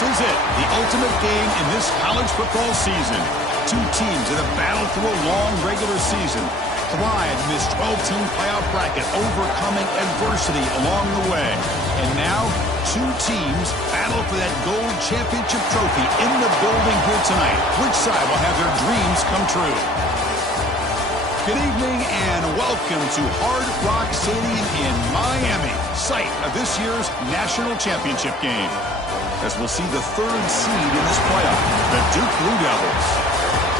This is it, the ultimate game in this college football season. Two teams that have battled through a long regular season, thrived in this 12-team playoff bracket, overcoming adversity along the way. And now, two teams battle for that gold championship trophy in the building here tonight. Which side will have their dreams come true? Good evening and welcome to Hard Rock Stadium in Miami, site of this year's national championship game. As we'll see the third seed in this playoff, the Duke Blue Devils.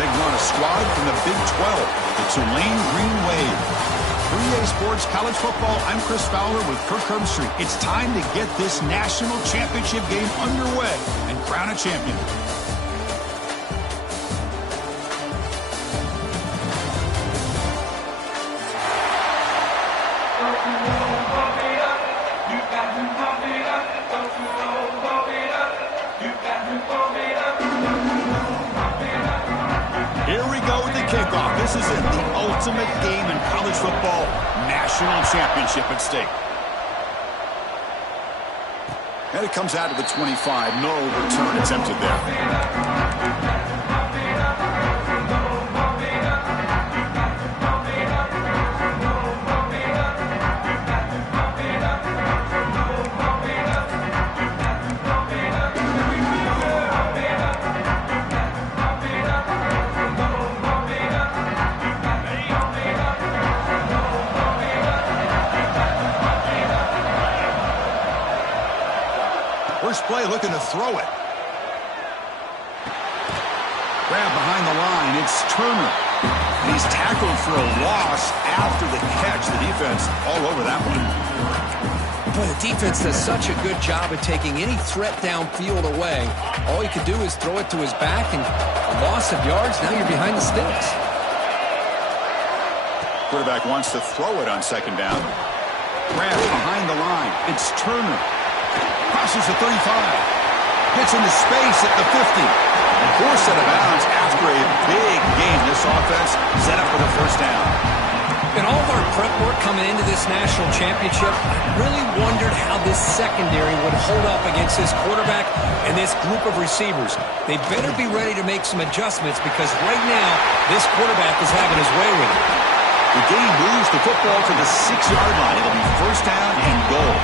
Taking on a squad from the Big 12, the Tulane Green Wave. For EA Sports College Football, I'm Chris Fowler with Kirk Herbstreit. It's time to get this national championship game underway and crown a champion. Here we go with the kickoff. This is it, the ultimate game in college football, national championship at stake. And it comes out to the 25. No return attempted there. First play looking to throw it. Grab behind the line. It's Turner. And he's tackled for a loss after the catch. The defense all over that one. Boy, the defense does such a good job of taking any threat downfield away. All you can do is throw it to his back, and a loss of yards, now you're behind the sticks. Quarterback wants to throw it on second down. Grab behind the line. It's Turner. Crosses the 35. Gets into space at the 50. And forced out of bounds after a big gain. This offense set up for the first down. In all of our prep work coming into this national championship, I really wondered how this secondary would hold up against this quarterback and this group of receivers. They better be ready to make some adjustments because right now, this quarterback is having his way with it. The game moves the football to the 6-yard line. It'll be first down and goal.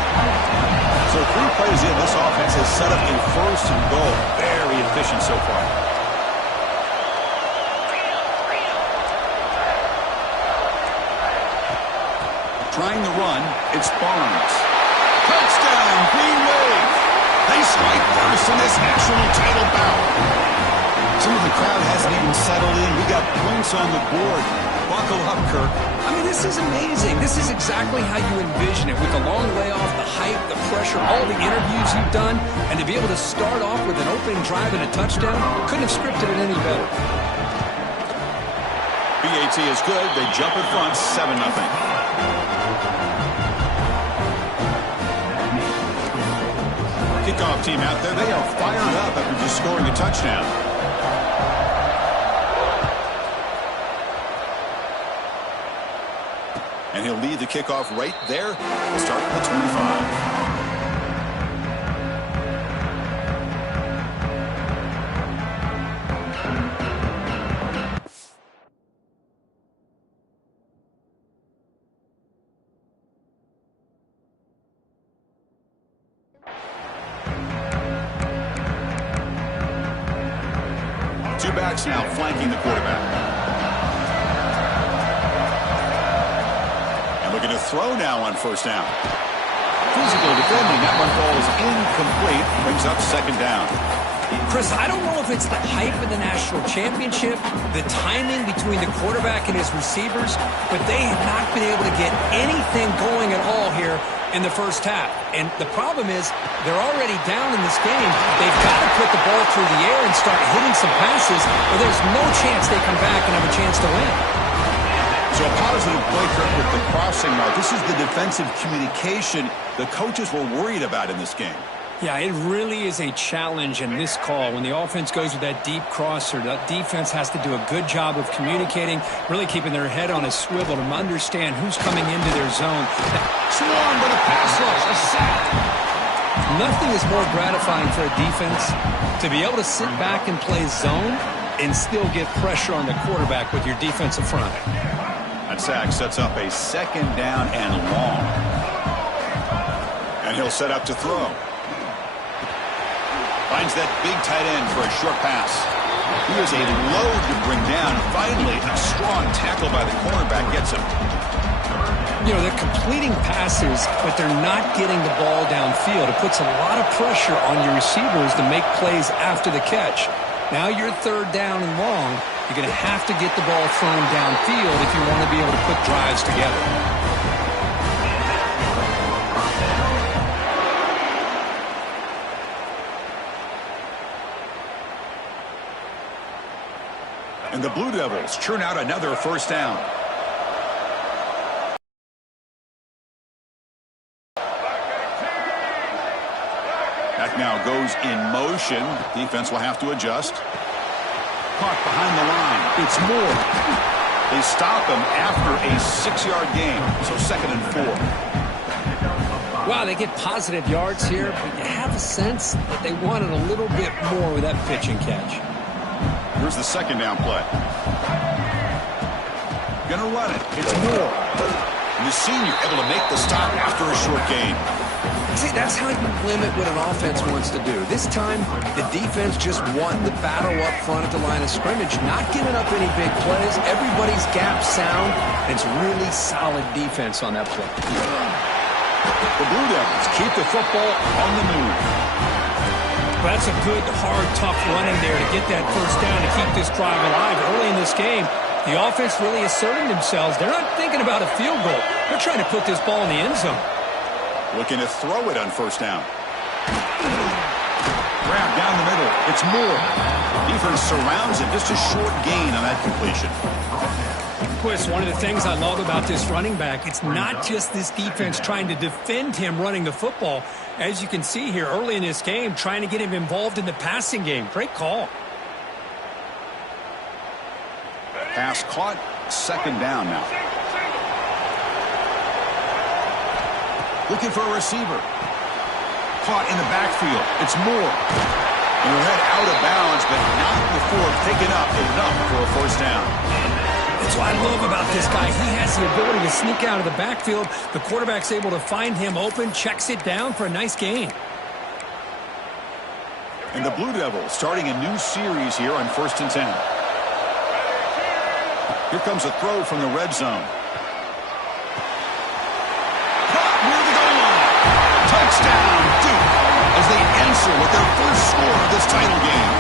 So 3 plays in, this offense has set up a first and goal. Very efficient so far. Trying to run, it's Barnes. Touchdown, Green Wave. They strike first in this national title bout. Some of the crowd hasn't even settled in. We got points on the board. Buckle up, Kirk. I mean, this is amazing. This is exactly how you envision it with the long layoff, the hype, the pressure, all the interviews you've done, and to be able to start off with an opening drive and a touchdown, couldn't have scripted it any better. BAT is good. They jump in front, 7-0. Kickoff team out there. They are fired up after just scoring a touchdown. And he'll lead the kickoff right there. We'll start at the 25. Two backs now flanking the quarterback. Looking to throw now on first down. Physical defending. That one falls incomplete. Brings up second down. Chris, I don't know if it's the hype of the national championship, the timing between the quarterback and his receivers, but they have not been able to get anything going at all here in the first half. And the problem is they're already down in this game. They've got to put the ball through the air and start hitting some passes, or there's no chance they come back and have a chance to win. So a positive play, Kirk, with the crossing route. This is the defensive communication the coaches were worried about in this game. Yeah, it really is a challenge in this call. When the offense goes with that deep crosser, the defense has to do a good job of communicating, really keeping their head on a swivel to understand who's coming into their zone. Swarm with a pass rush, a sack. Nothing is more gratifying for a defense to be able to sit back and play zone and still get pressure on the quarterback with your defensive front. That sack sets up a second down and long. And he'll set up to throw. Finds that big tight end for a short pass. He is a load to bring down. Finally, a strong tackle by the cornerback gets him. You know, they're completing passes, but they're not getting the ball downfield. It puts a lot of pressure on your receivers to make plays after the catch. Now you're third down and long. You're going to have to get the ball thrown downfield if you want to be able to put drives together. And the Blue Devils churn out another first down. That now goes in motion. Defense will have to adjust. Caught behind the line. It's Moore. They stop him after a 6-yard gain. So 2nd and 4. Wow, they get positive yards here, but you have a sense that they wanted a little bit more with that pitch and catch. Here's the 2nd down play. Gonna run it. It's Moore. And the senior able to make the stop after a short gain. See, that's how you limit what an offense wants to do. This time, the defense just won the battle up front at the line of scrimmage, not giving up any big plays. Everybody's gap sound. It's really solid defense on that play. The Blue Devils keep the football on the move. That's a good, hard, tough run in there to get that first down to keep this drive alive. Early in this game, the offense really asserting themselves. They're not thinking about a field goal. They're trying to put this ball in the end zone. Looking to throw it on first down. Grab down the middle. It's Moore. Defense surrounds it. Just a short gain on that completion. Chris, one of the things I love about this running back, it's not just this defense trying to defend him running the football. As you can see here early in this game, trying to get him involved in the passing game. Great call. Pass caught. 2nd down now. Looking for a receiver. Caught in the backfield. It's Moore. And he'll head out of bounds, but not before picking up enough for a first down. That's what I love about this guy. He has the ability to sneak out of the backfield. The quarterback's able to find him open, checks it down for a nice gain. And the Blue Devils starting a new series here on 1st and 10. Here comes a throw from the red zone. Touchdown, Duke, as they answer with their first score of this title game.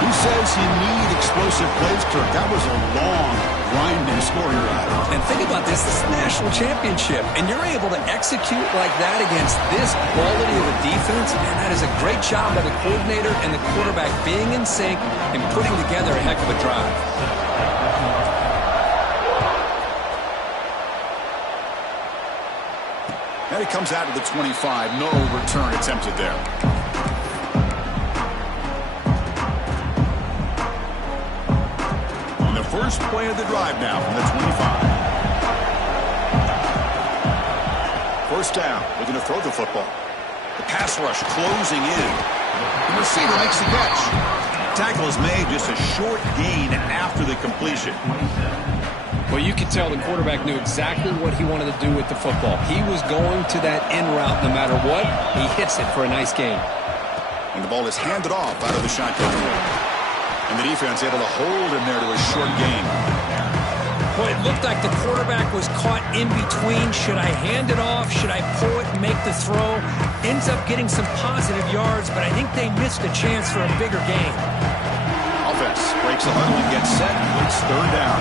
Who says you need explosive plays, Kirk? That was a long, grinding score here. And think about this. This is the national championship, and you're able to execute like that against this quality of a defense, and that is a great job by the coordinator and the quarterback being in sync and putting together a heck of a drive. And he comes out to the 25. No return attempted there. On the first play of the drive now from the 25. First down. Looking to throw the football. The pass rush closing in. The receiver makes the catch. Tackle is made, just a short gain after the completion. Well, you could tell the quarterback knew exactly what he wanted to do with the football. He was going to that in route no matter what. He hits it for a nice gain. And the ball is handed off out of the shotgun. And the defense able to hold him there to a short gain. Well, it looked like the quarterback was caught in between. Should I hand it off? Should I pull it and make the throw? Ends up getting some positive yards, but I think they missed a chance for a bigger gain. Offense breaks the huddle and gets set. It's 3rd down.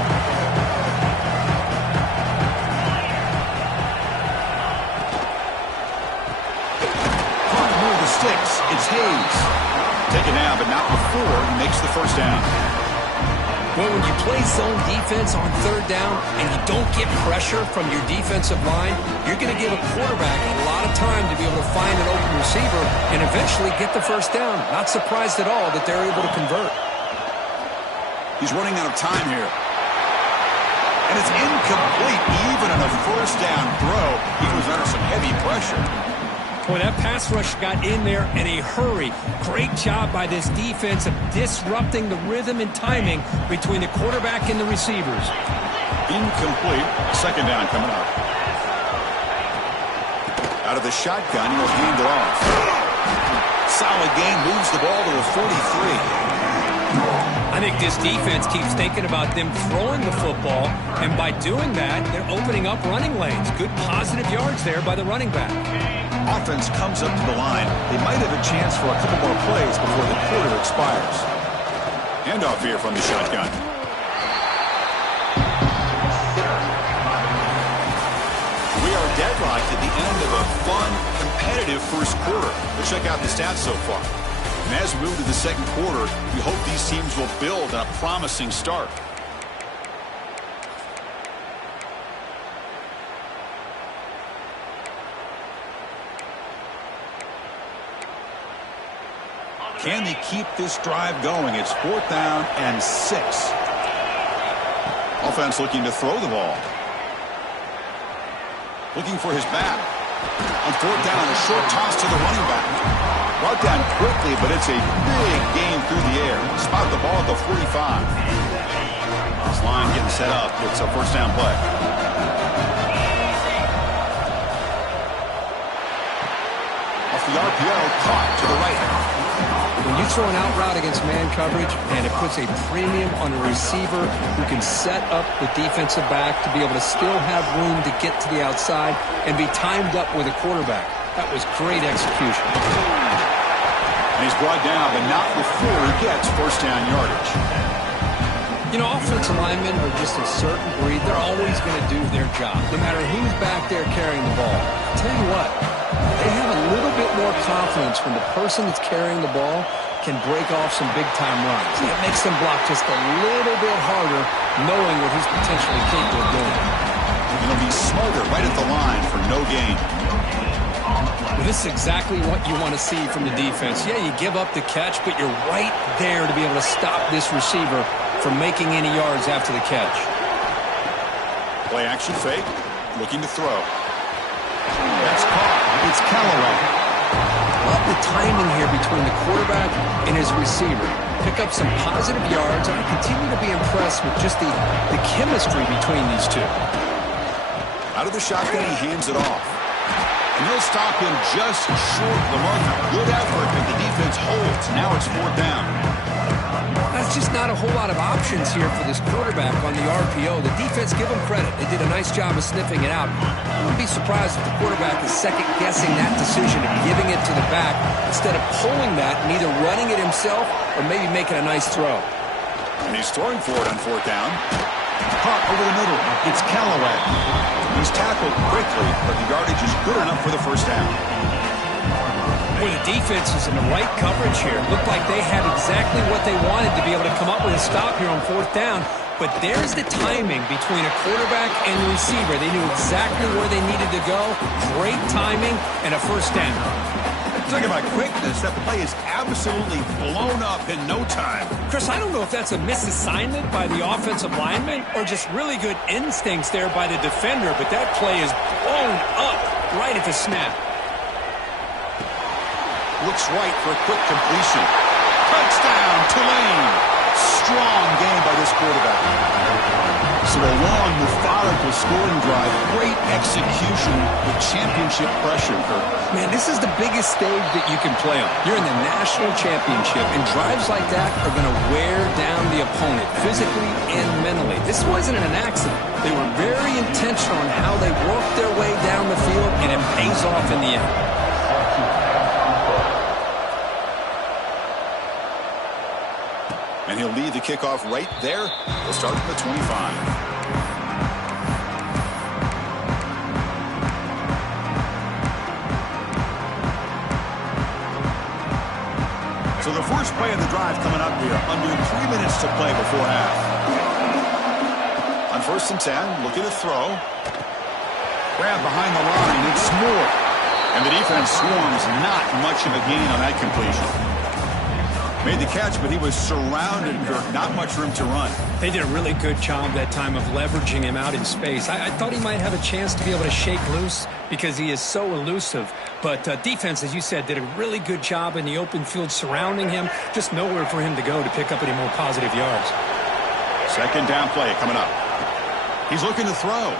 Sticks. It's Hayes. Taken down, but not before he makes the first down. Well, when you play zone defense on 3rd down and you don't get pressure from your defensive line, you're going to give a quarterback a lot of time to be able to find an open receiver and eventually get the first down. Not surprised at all that they're able to convert. He's running out of time here. And it's incomplete even on a first down throw. He was under some heavy pressure. Boy, that pass rush got in there in a hurry. Great job by this defense of disrupting the rhythm and timing between the quarterback and the receivers. Incomplete. Second down coming up. Out of the shotgun, he'll hand it off. Solid gain, moves the ball to a 43. I think this defense keeps thinking about them throwing the football, and by doing that, they're opening up running lanes. Good positive yards there by the running back. Offense comes up to the line. They might have a chance for a couple more plays before the quarter expires. Handoff here from the shotgun. We are deadlocked at the end of a fun, competitive first quarter. Let's check out the stats so far. And as we move to the second quarter, we hope these teams will build on a promising start. Can they keep this drive going? It's 4th down and 6. Offense looking to throw the ball. Looking for his back. On 4th down, a short toss to the running back. Brought down quickly, but it's a big gain through the air. Spot the ball at the 45. This line getting set up. It's a first down play. Off the RPO, caught to the right. When you throw an out route against man coverage, and it puts a premium on a receiver who can set up the defensive back to be able to still have room to get to the outside and be timed up with a quarterback. That was great execution. And he's brought down, but not before he gets first down yardage. You know, offensive linemen are just a certain breed. They're always going to do their job, no matter who's back there carrying the ball. I'll tell you what, they have a little bit more confidence when the person that's carrying the ball can break off some big-time runs. It makes them block just a little bit harder, knowing what he's potentially capable of doing. And he'll be smarter right at the line for no gain. Well, this is exactly what you want to see from the defense. Yeah, you give up the catch, but you're right there to be able to stop this receiver from making any yards after the catch. Play action fake, looking to throw. That's caught. It's Callaway. Love the timing here between the quarterback and his receiver. Pick up some positive yards, and I continue to be impressed with just the chemistry between these two. Out of the shotgun, he hands it off. And he'll stop him just short of the marker. Good effort, but the defense holds. Now it's 4th down. That's just not a whole lot of options here for this quarterback on the RPO. The defense, give them credit. They did a nice job of sniffing it out. I wouldn't be surprised if the quarterback is second-guessing that decision of giving it to the back instead of pulling that and either running it himself or maybe making a nice throw. And he's throwing for it on 4th down. Caught over the middle. It's Callaway. He's tackled quickly, but the yardage is good enough for the first down. Boy, the defense is in the right coverage here. Looked like they had exactly what they wanted to be able to come up with a stop here on 4th down. But there's the timing between a quarterback and the receiver. They knew exactly where they needed to go. Great timing and a first down. Talking about quickness, that play is absolutely blown up in no time. Chris, I don't know if that's a misassignment by the offensive lineman or just really good instincts there by the defender, but that play is blown up right at the snap. Looks right for a quick completion. Touchdown, Tulane. Strong game by this quarterback. So a long, methodical scoring drive. Great execution with championship pressure, Kurt. Man, this is the biggest stage that you can play on. You're in the national championship, and drives like that are going to wear down the opponent physically and mentally. This wasn't an accident. They were very intentional on how they worked their way down the field, and it pays off in the end. And he'll lead the kickoff right there. We'll start at the 25. So the first play of the drive coming up here. Under 3 minutes to play before half. On 1st and 10, looking to throw. Grab behind the line. It's Moore. And the defense swarms. Not much of a gain on that completion. Made the catch, but he was surrounded, Kirk. Not much room to run. They did a really good job that time of leveraging him out in space. I thought he might have a chance to be able to shake loose because he is so elusive. But defense, as you said, did a really good job in the open field surrounding him. Just nowhere for him to go to pick up any more positive yards. Second down play coming up. He's looking to throw.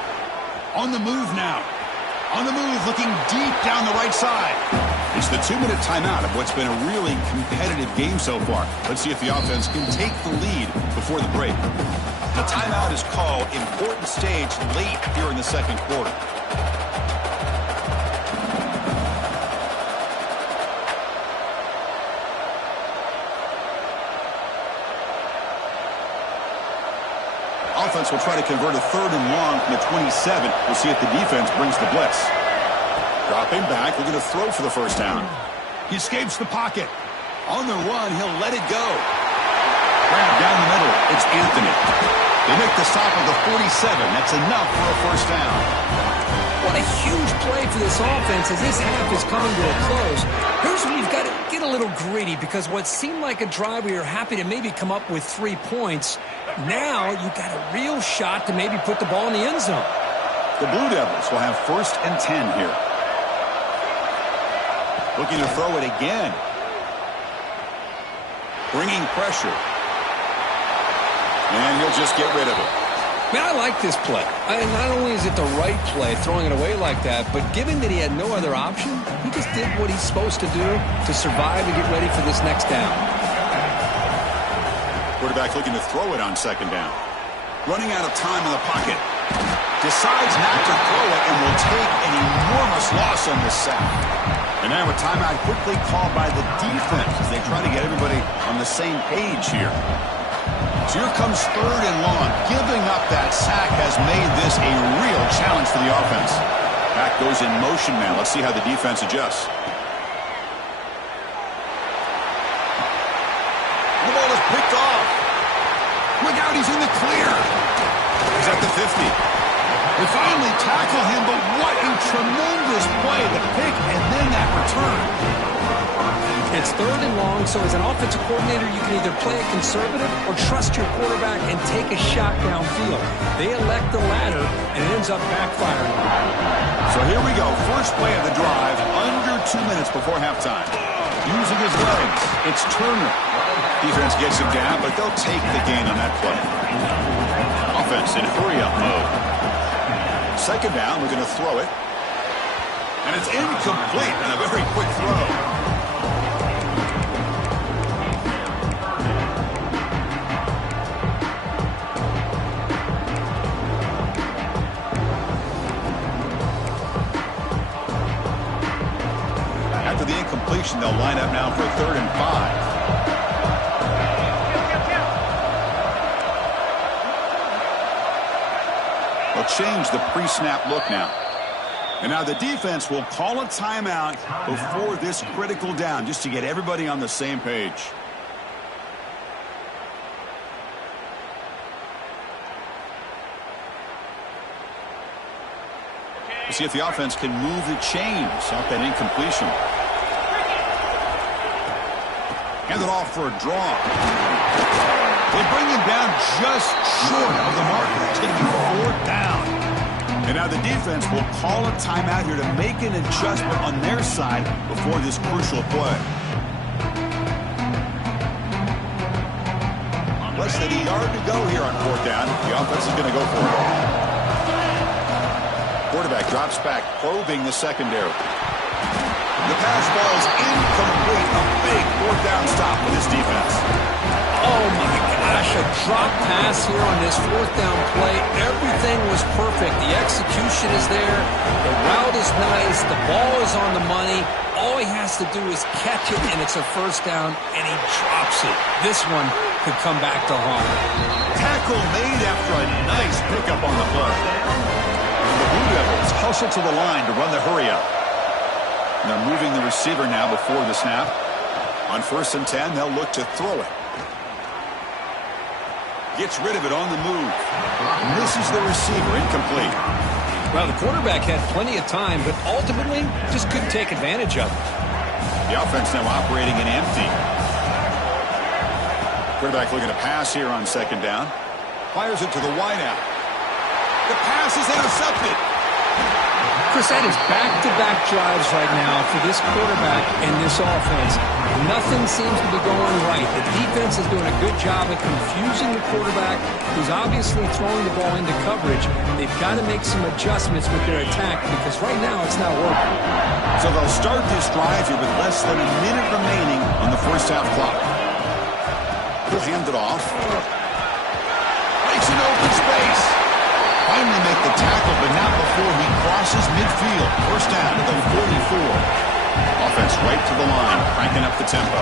On the move now. On the move, looking deep down the right side. It's the 2-minute timeout of what's been a really competitive game so far. Let's see if the offense can take the lead before the break. The timeout is called important stage late here in the second quarter. Offense will try to convert a 3rd and long from the 27. We'll see if the defense brings the blitz. Dropping back, looking to throw for the first down. He escapes the pocket. On the run, he'll let it go. Grab down the middle. It's Anthony. They make the stop at the 47. That's enough for a first down. What a huge play for this offense as this half is coming to a close. Here's where you've got to get a little greedy because what seemed like a drive where you're happy to maybe come up with 3 points, now you've got a real shot to maybe put the ball in the end zone. The Blue Devils will have 1st and 10 here. Looking to throw it again. Bringing pressure. And he'll just get rid of it. Man, I like this play. Not only is it the right play, throwing it away like that, but given that he had no other option, he just did what he's supposed to do to survive and get ready for this next down. Quarterback looking to throw it on 2nd down. Running out of time in the pocket. Decides not to throw it and will take an enormous loss on this sack. And now a timeout quickly called by the defense as they try to get everybody on the same page here. So here comes 3rd and long. Giving up that sack has made this a real challenge for the offense. Back goes in motion now. Let's see how the defense adjusts. The ball is picked off. Look out, he's in the clear. He's at the 50. They finally tackle him, but what a tremendous play. The pick and then that return. It's 3rd and long, so as an offensive coordinator, you can either play it conservative or trust your quarterback and take a shot downfield. They elect the latter, and it ends up backfiring. So here we go. First play of the drive, under 2 minutes before halftime. Using his legs, it's Turner. Defense gets him down, but they'll take the gain on that play. Offense in hurry-up mode. 2nd down, we're going to throw it. And it's incomplete and a very quick throw. After the incompletion, they'll line up now for 3rd and 5. They'll change the pre-snap look now. And now the defense will call a timeout before this critical down, just to get everybody on the same page. We'll see if the offense can move the chains off that incompletion. Hand it off for a draw. They bring him down just short of the marker. It's going to be 4th down. And now the defense will call a timeout here to make an adjustment on their side before this crucial play. Less than a yard to go here on 4th down. The offense is going to go for it. Quarterback drops back, probing the secondary. The pass ball is incomplete. A big 4th down stop for this defense. Oh, my gosh, a drop pass here on this 4th down play. Everything was perfect. The execution is there. The route is nice. The ball is on the money. All he has to do is catch it, and it's a 1st down, and he drops it. This one could come back to haunt. Tackle made after a nice pickup on the play. And the Blue Devils hustle to the line to run the hurry-up. And they're moving the receiver now before the snap. On 1st and 10, they'll look to throw it. Gets rid of it on the move. Misses the receiver, incomplete. Well, the quarterback had plenty of time, but ultimately just couldn't take advantage of it. The offense now operating in empty. Quarterback looking to pass here on 2nd down. Fires it to the wideout. The pass is intercepted. Chris, that is back-to-back drives right now for this quarterback and this offense. Nothing seems to be going right. The defense is doing a good job of confusing the quarterback, who's obviously throwing the ball into coverage. They've got to make some adjustments with their attack because right now it's not working. So they'll start this drive here with less than a minute remaining on the first half clock. He'll hand it off. Makes an open space. Finally make the tackle, but not before he crosses midfield. First down to the 44. Offense right to the line, cranking up the tempo.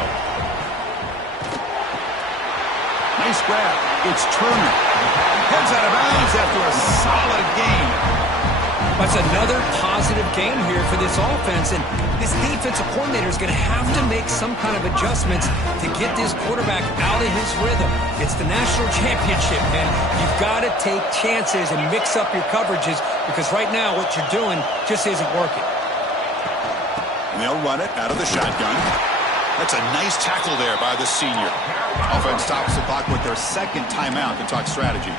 Nice grab. It's Turner. Heads out of bounds after a solid game. That's another positive game here for this offense, and this defensive coordinator is going to have to make some kind of adjustments to get this quarterback out of his rhythm. It's the national championship, and you've got to take chances and mix up your coverages because right now what you're doing just isn't working. And they'll run it out of the shotgun. That's a nice tackle there by the senior. Offense stops the clock with their second timeout to talk strategy.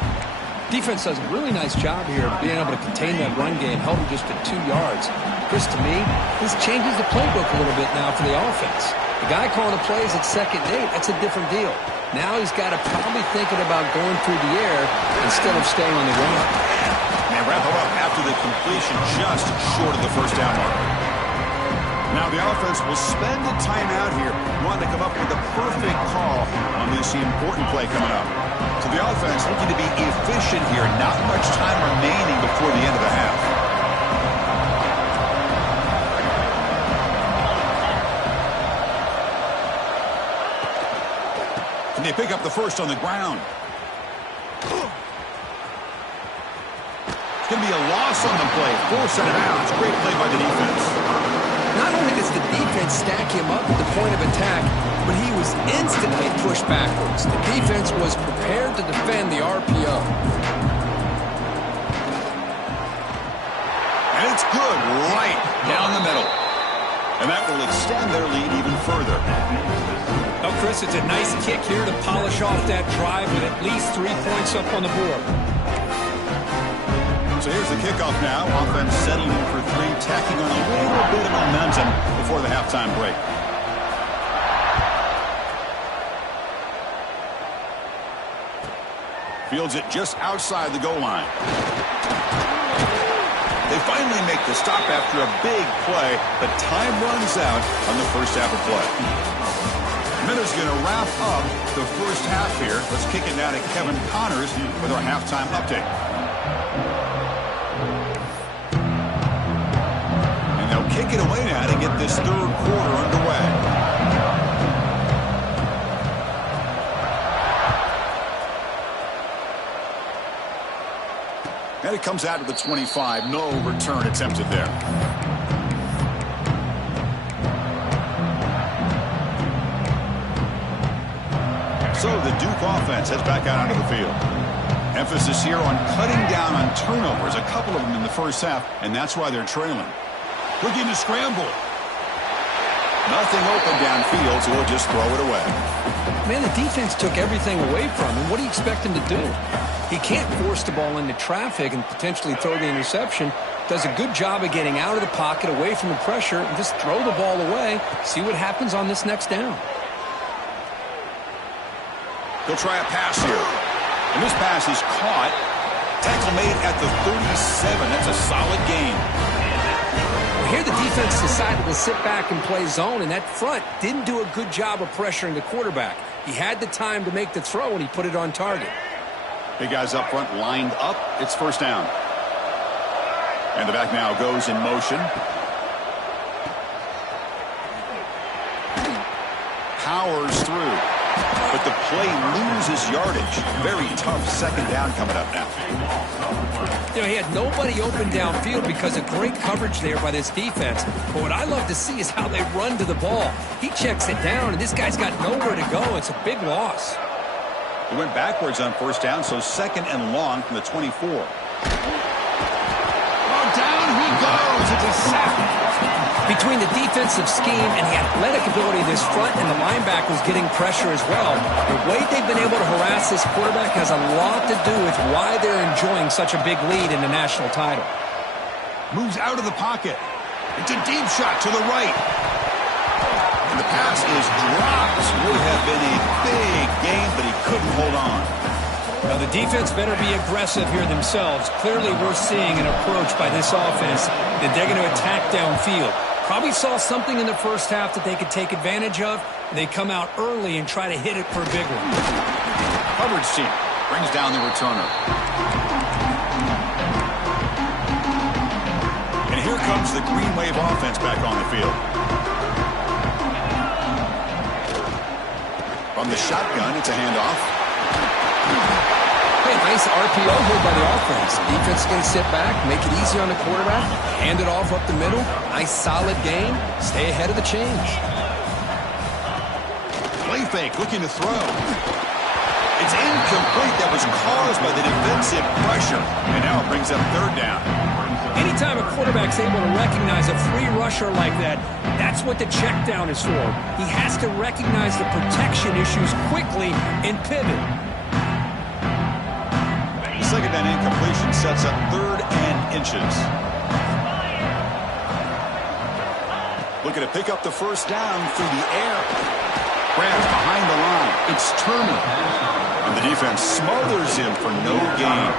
Defense does a really nice job here of being able to contain that run game, held him just at 2 yards. Chris, to me, this changes the playbook a little bit now for the offense. The guy calling the plays at 2nd and 8, that's a different deal. Now he's got to probably thinking about going through the air instead of staying on the ground. They wrap it up after the completion just short of the first down mark. Now the offense will spend a timeout here, wanting to come up with the perfect call on this important play coming up. So the offense looking to be efficient here. Not much time remaining before the end of the half. Can they pick up the first on the ground? It's going to be a loss on the play. Force out of bounds. Great play by the defense. Not only does the defense stack him up at the point of attack, but he was instantly pushed backwards. The defense was prepared to defend the RPO. And it's good right down the middle. And that will extend their lead even further. Oh, Chris, it's a nice kick here to polish off that drive with at least 3 points up on the board. So here's the kickoff now. Offense settling in for 3, tacking on a little bit of momentum before the halftime break. Fields it just outside the goal line. They finally make the stop after a big play, but time runs out on the first half of play. Minutes going to wrap up the first half here. Let's kick it down to Kevin Connors with our halftime update. And they'll kick it away now to get this third quarter underway. And it comes out to the 25. No return attempted there. So the Duke offense heads back out onto the field. Emphasis here on cutting down on turnovers, a couple of them in the first half, and that's why they're trailing. Looking to scramble. Nothing open downfield, so he'll just throw it away. Man, the defense took everything away from him. What do you expect him to do? He can't force the ball into traffic and potentially throw the interception. Does a good job of getting out of the pocket, away from the pressure, and just throw the ball away. See what happens on this next down. He'll try a pass here. And this pass is caught. Tackle made at the 37. That's a solid gain. Well, here the defense decided to sit back and play zone, and that front didn't do a good job of pressuring the quarterback. He had the time to make the throw, and he put it on target. Big guys up front lined up. It's first down. And the back now goes in motion. Powers through. But the play loses yardage. Very tough second down coming up now. You know, he had nobody open downfield because of great coverage there by this defense. But what I love to see is how they run to the ball. He checks it down, and this guy's got nowhere to go. It's a big loss. He went backwards on first down, so second and long from the 24. Oh, down he goes. It's a sack. Between the defensive scheme and the athletic ability of this front and the linebackers getting pressure as well, the way they've been able to harass this quarterback has a lot to do with why they're enjoying such a big lead in the national title. Moves out of the pocket. It's a deep shot to the right. And the pass is dropped. Would have been a big game, but he couldn't hold on. Now, the defense better be aggressive here themselves. Clearly, we're seeing an approach by this offense that they're going to attack downfield. Probably saw something in the first half that they could take advantage of. They come out early and try to hit it for a big one. Hubbard's team brings down the returner. And here comes the Green Wave offense back on the field. From the shotgun, it's a handoff. Hey, nice RPO here by the offense. Defense is going to sit back, make it easy on the quarterback, hand it off up the middle. Nice solid game. Stay ahead of the chains. Play fake, looking to throw. It's incomplete. That was caused by the defensive pressure. And now it brings up third down. Anytime a quarterback's able to recognize a free rusher like that, that's what the check down is for. He has to recognize the protection issues quickly and pivot. Second down incompletion sets up 3rd and inches. Looking to pick up the first down through the air. Rams behind the line. It's Turner. And the defense smothers him for no gain.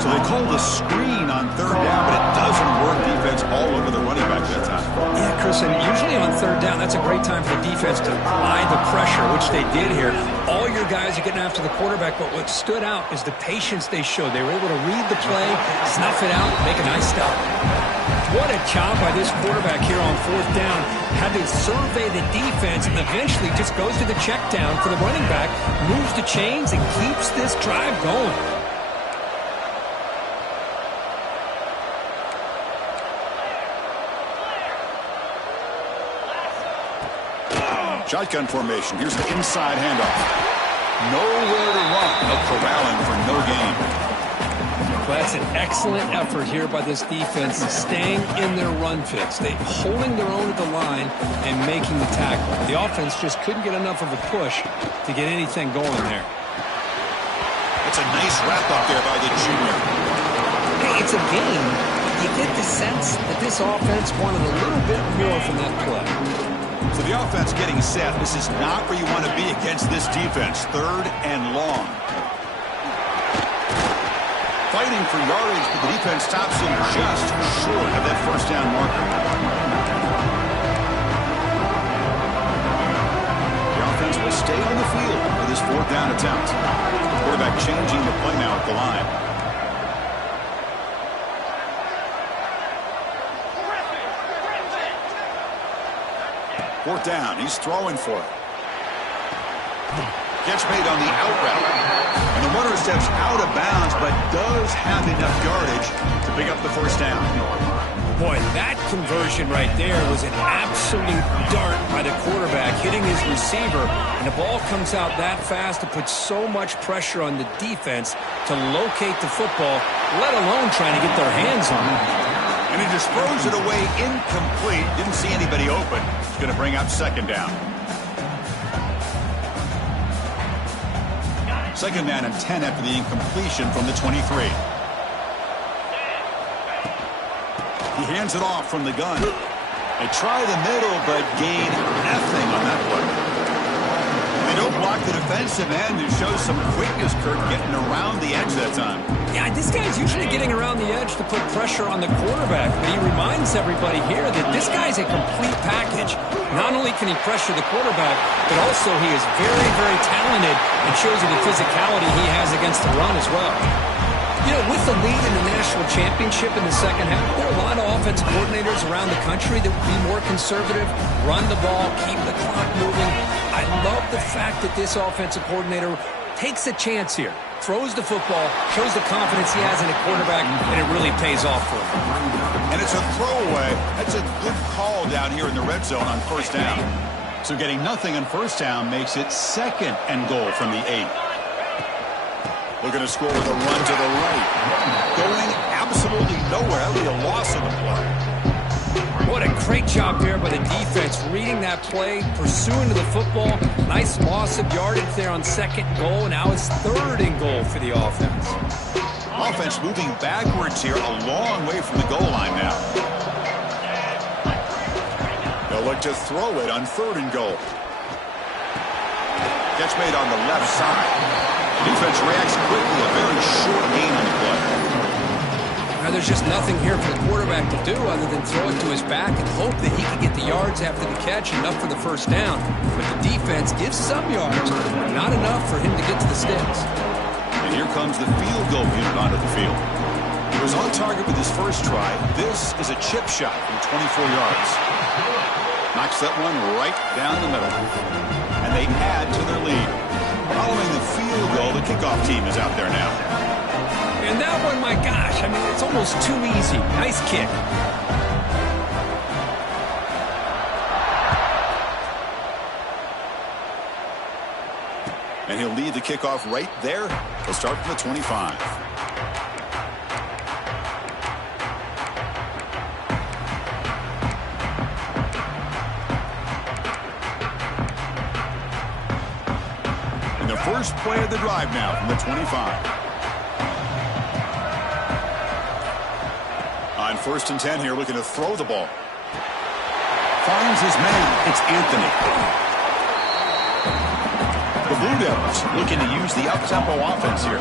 So they call the screen on 3rd down, but it doesn't work. Defense all over the running back that time. Yeah, Chris, and usually on 3rd down, that's a great time for the defense to apply the pressure, which they did here. All your guys are getting after the quarterback, but what stood out is the patience they showed. They were able to read the play, snuff it out, make a nice stop. What a job by this quarterback here on 4th down. Had to survey the defense and eventually just goes to the check down for the running back, moves the chains, and keeps this drive going. Shotgun formation. Here's the inside handoff. Nowhere to run. No corralling for no gain. Well, that's an excellent effort here by this defense, staying in their run fix. They holding their own at the line and making the tackle. The offense just couldn't get enough of a push to get anything going there. It's a nice wrap up there by the junior. Hey, it's a game. You get the sense that this offense wanted a little bit more from that play. So the offense getting set. This is not where you want to be against this defense. 3rd and long. Fighting for yardage, but the defense stops him just short of that first down marker. The offense will stay on the field for this 4th down attempt. The quarterback changing the play now at the line. Fourth down, he's throwing for it. Catch made on the out route. And the runner steps out of bounds, but does have enough yardage to pick up the first down. Boy, that conversion right there was an absolute dart by the quarterback, hitting his receiver. And the ball comes out that fast to put so much pressure on the defense to locate the football, let alone trying to get their hands on it. And he just throws it away incomplete. Didn't see anybody open. It's going to bring up 2nd down. 2nd down and 10 after the incompletion from the 23. He hands it off from the gun. They try the middle, but gain nothing on that play. They don't block the defensive end and show some quickness, Kurt, getting around the edge that time. Yeah, this guy's usually getting around the edge to put pressure on the quarterback, but he reminds everybody here that this guy's a complete package. Not only can he pressure the quarterback, but also he is very, very talented and shows you the physicality he has against the run as well. You know, with the lead in the national championship in the second half, there are a lot of offensive coordinators around the country that would be more conservative, run the ball, keep the clock moving. I love the fact that this offensive coordinator takes a chance here, throws the football, shows the confidence he has in a quarterback, and it really pays off for him. And it's a throwaway. That's a good call down here in the red zone on 1st down. So getting nothing on 1st down makes it 2nd and goal from the 8. Looking to score with a run to the right. Going absolutely nowhere. That'll be a loss of the play. What a great job there by the defense, reading that play, pursuing to the football. Nice loss of yardage there on 2nd goal. Now it's 3rd and goal for the offense. Offense moving backwards here, a long way from the goal line now. They'll look to throw it on 3rd and goal. Catch made on the left side. The defense reacts quickly, a very short gain on the play. Now, there's just nothing here for the quarterback to do other than throw it to his back and hope that he can get the yards after the catch, enough for the first down. But the defense gives some yards, not enough for him to get to the sticks. And here comes the field goal unit onto the field. He was on target with his first try. This is a chip shot from 24 yards. Knocks that one right down the middle. And they add to their lead. Following the field goal, the kickoff team is out there now. And that one, my gosh, I mean, it's almost too easy. Nice kick. And he'll lead the kickoff right there. He'll start from the 25. And the first play of the drive now from the 25. On 1st and 10 here, looking to throw the ball. Finds his man. It's Anthony. The Blue Devils looking to use the up-tempo offense here.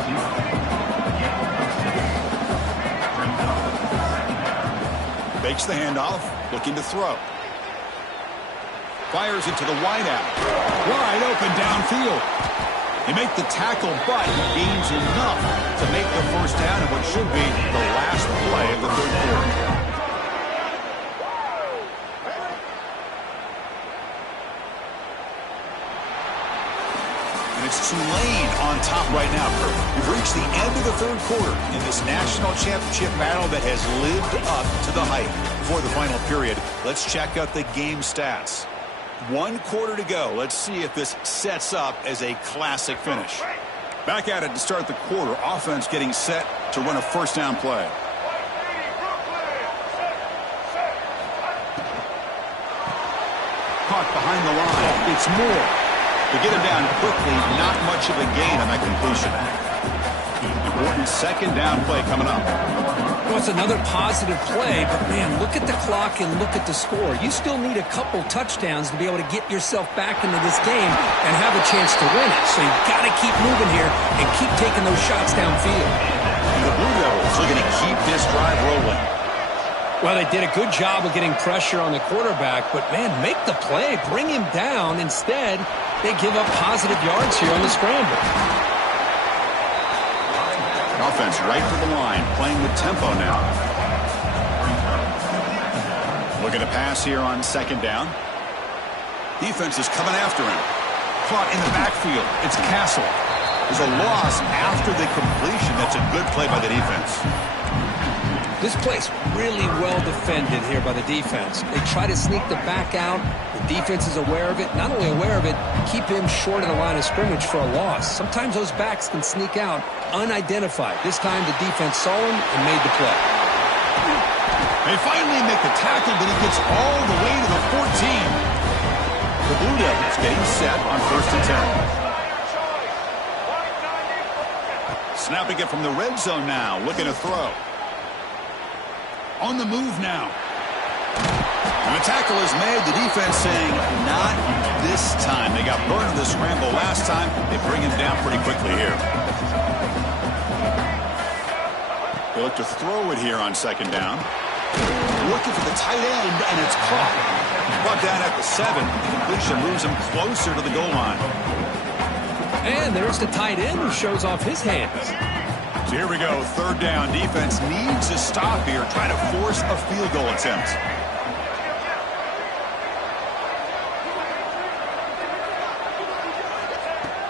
Fakes the handoff, looking to throw. Fires it to the wideout. Wide open downfield. They make the tackle, but he gains enough to make the first down in what should be the last play of the 3rd quarter. And it's Tulane on top right now, Kurt. We've reached the end of the 3rd quarter in this national championship battle that has lived up to the hype. Before the final period, let's check out the game stats. 1 quarter to go. Let's see if this sets up as a classic finish. Back at it to start the quarter. Offense getting set to run a first down play. Caught behind the line. It's Moore. To get him down quickly, not much of a gain on that completion. Important 2nd down play coming up. Well, it's another positive play, but man, look at the clock and look at the score. You still need a couple touchdowns to be able to get yourself back into this game and have a chance to win it. So you've got to keep moving here and keep taking those shots downfield. And the Blue Devils are going to keep this drive rolling. Well, they did a good job of getting pressure on the quarterback, but man, make the play, bring him down. Instead, they give up positive yards here on the scramble. Offense right to the line, playing with tempo now. Looking to pass here on 2nd down. Defense is coming after him. Caught in the backfield. It's Castle. There's a loss after the completion. That's a good play by the defense. This play's really well defended here by the defense. They try to sneak the back out. The defense is aware of it. Not only aware of it, keep him short of the line of scrimmage for a loss. Sometimes those backs can sneak out unidentified. This time the defense saw him and made the play. They finally make the tackle, but he gets all the way to the 14. The Blue Devils getting set on 1st and 10. Snapping it from the red zone now, looking to throw. On the move now. And the tackle is made. The defense saying, not this time. They got burned in the scramble last time. They bring him down pretty quickly here. They look to throw it here on 2nd down. Looking for the tight end, and it's caught. Brought down at the 7. The completion moves him closer to the goal line. And there's the tight end who shows off his hands. So here we go, 3rd down. Defense needs to stop here, try to force a field goal attempt.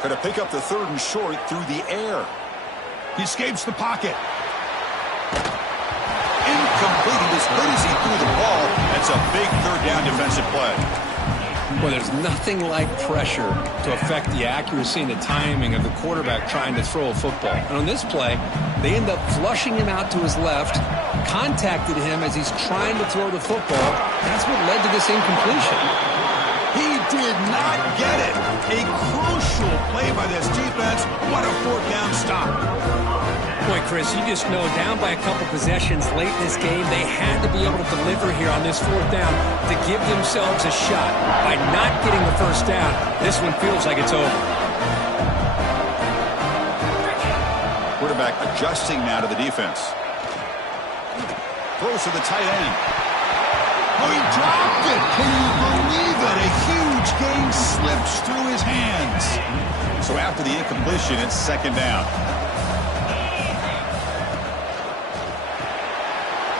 Going to pick up the 3rd and short through the air. He escapes the pocket. Incomplete. As good as he threw the ball, that's a big 3rd down defensive play. Well, there's nothing like pressure to affect the accuracy and the timing of the quarterback trying to throw a football. And on this play, they end up flushing him out to his left, contacted him as he's trying to throw the football. That's what led to this incompletion. He did not get it. A crucial play by this defense. What a 4th down stop. Boy, Chris, you just know down by a couple possessions late in this game, they had to be able to deliver here on this fourth down to give themselves a shot. By not getting the first down, this one feels like it's over. Quarterback adjusting now to the defense. Throws to the tight end. Oh, he dropped it. Can you believe it? A huge gain slips through his hands. So after the incompletion, it's second down.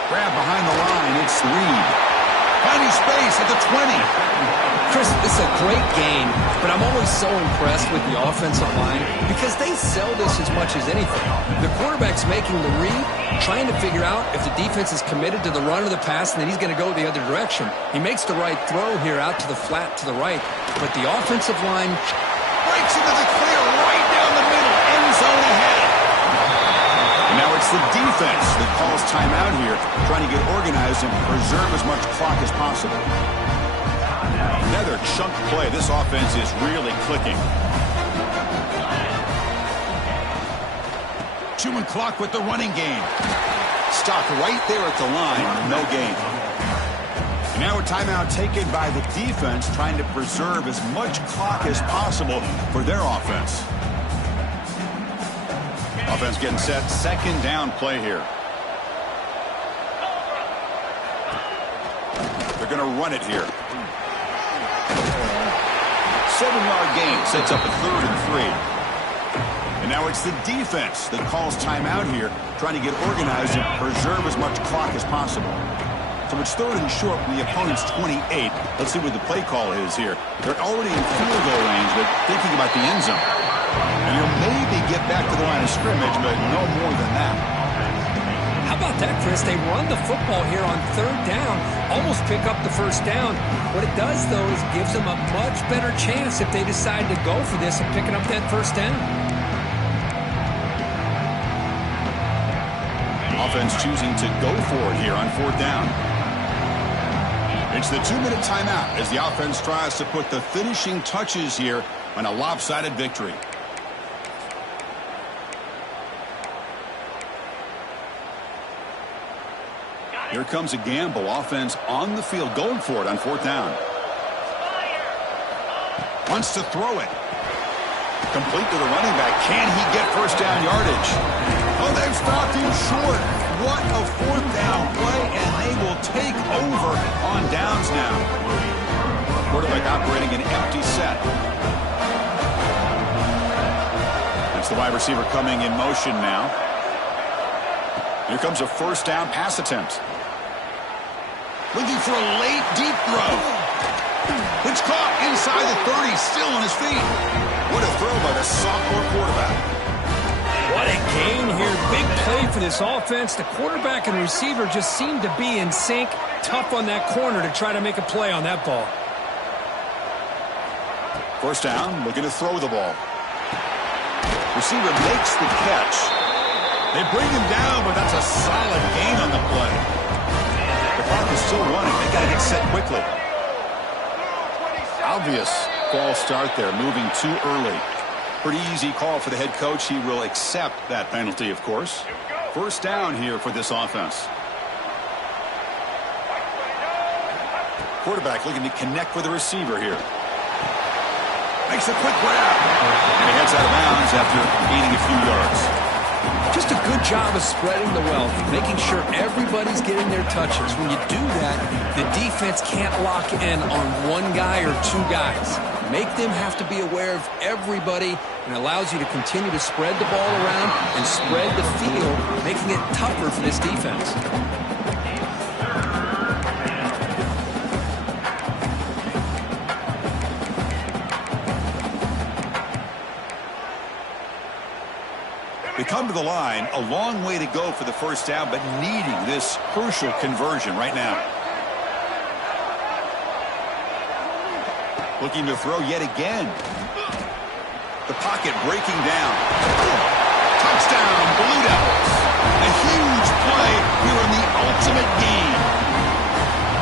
Grab behind the line. It's Reed. Finding space at the 20. Chris, this is a great game, but I'm always so impressed with the offensive line because they sell this as much as anything. The quarterback's making the read, trying to figure out if the defense is committed to the run or the pass, and then he's going to go the other direction. He makes the right throw here out to the flat to the right, but the offensive line breaks into the clear right down the middle, end zone ahead. And now it's the defense that calls timeout here, trying to get organized and preserve as much clock as possible. Another chunk play. This offense is really clicking. Chewing clock with the running game. Stopped right there at the line. No gain. And now a timeout taken by the defense, trying to preserve as much clock as possible for their offense. Offense getting set. Second down play here. They're going to run it here. 7-yard gain sets up a 3rd and 3. And now it's the defense that calls timeout here, trying to get organized and preserve as much clock as possible. So it's 3rd and short from the opponent's 28. Let's see what the play call is here. They're already in field goal range, but thinking about the end zone. And you'll maybe get back to the line of scrimmage, but no more than that. How about that, Chris? They run the football here on 3rd down, almost pick up the first down. What it does, though, is gives them a much better chance if they decide to go for this and picking up that first down. Offense choosing to go for it here on 4th down. It's the 2-minute timeout as the offense tries to put the finishing touches here on a lopsided victory. Here comes a gamble. Offense on the field, going for it on 4th down. Wants to throw it. Complete to the running back. Can he get first down yardage? Oh, they've stopped him short. What a 4th down play, and they will take over on downs now. Quarterback operating an empty set. That's the wide receiver coming in motion now. Here comes a first down pass attempt. Looking for a late, deep throw. It's caught inside the 30, still on his feet. What a throw by the sophomore quarterback. What a gain here. Big play for this offense. The quarterback and receiver just seem to be in sync. Tough on that corner to try to make a play on that ball. First down, looking to throw the ball. Receiver makes the catch. They bring him down, but that's a solid gain on the play. The clock is still running. They got to get set quickly. Obvious false start there, moving too early. Pretty easy call for the head coach. He will accept that penalty, of course. First down here for this offense. Quarterback looking to connect with the receiver here. Makes a quick grab. And he heads out of bounds after gaining a few yards. Just a good job of spreading the wealth, making sure everybody's getting their touches. When you do that, the defense can't lock in on one guy or two guys. Make them have to be aware of everybody, and allows you to continue to spread the ball around and spread the field, making it tougher for this defense. They come to the line, a long way to go for the first down, but needing this crucial conversion right now. Looking to throw yet again. The pocket breaking down. Touchdown, Blue Devils. A huge play here in the ultimate game.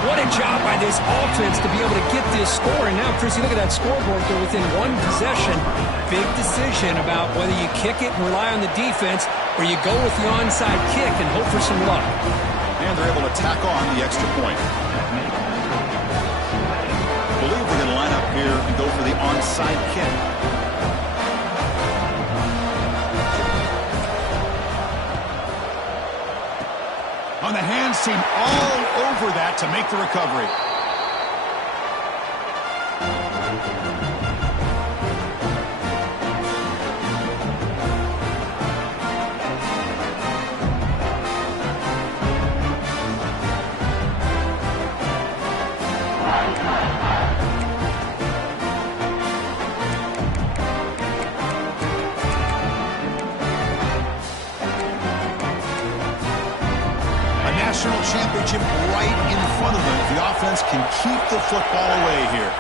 What a job by this offense to be able to get this score. And now, Chris, you look at that scoreboard. They're within one possession. big decision about whether you kick it and rely on the defense or you go with the onside kick and hope for some luck. And they're able to tack on the extra point. I believe we're going to line up here and go for the onside kick. On the hands team all over that to make the recovery. National championship right in front of them. The offense can keep the football away here.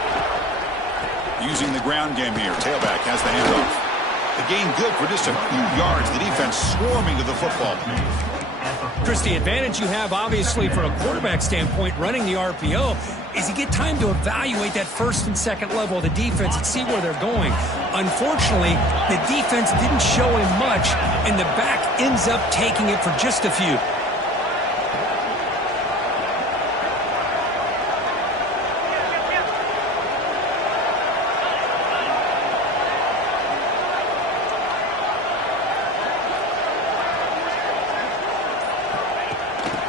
Using the ground game here. Tailback has the handoff. The gain good for just a few yards. The defense swarming to the football. Chris, the advantage you have, obviously, from a quarterback standpoint, running the RPO, is you get time to evaluate that first and second level of the defense and see where they're going. Unfortunately, the defense didn't show him much, and the back ends up taking it for just a few.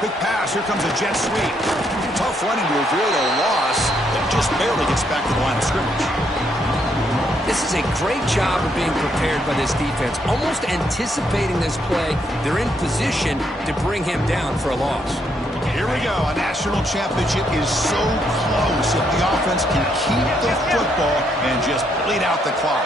Quick pass. Here comes a jet sweep. Tough running to avoid a loss, but just barely gets back to the line of scrimmage. This is a great job of being prepared by this defense. Almost anticipating this play, they're in position to bring him down for a loss. Here we go. A national championship is so close if the offense can keep the football and just bleed out the clock.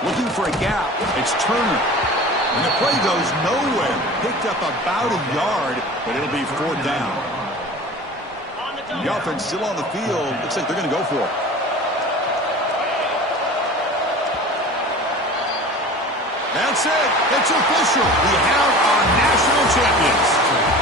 Looking for a gap. It's Turner. And the play goes nowhere. Picked up about a yard, but it'll be fourth down. The offense still on the field. Looks like they're going to go for it. That's it. It's official. We have our national champions.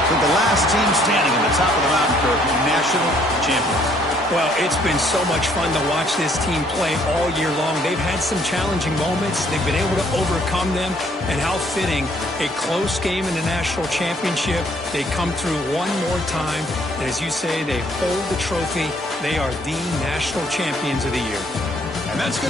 So the last team standing at the top of the mountain for national champions. Well, it's been so much fun to watch this team play all year long. They've had some challenging moments. They've been able to overcome them. And how fitting, a close game in the national championship. They come through one more time. And as you say, they hold the trophy. They are the national champions of the year. And that's good.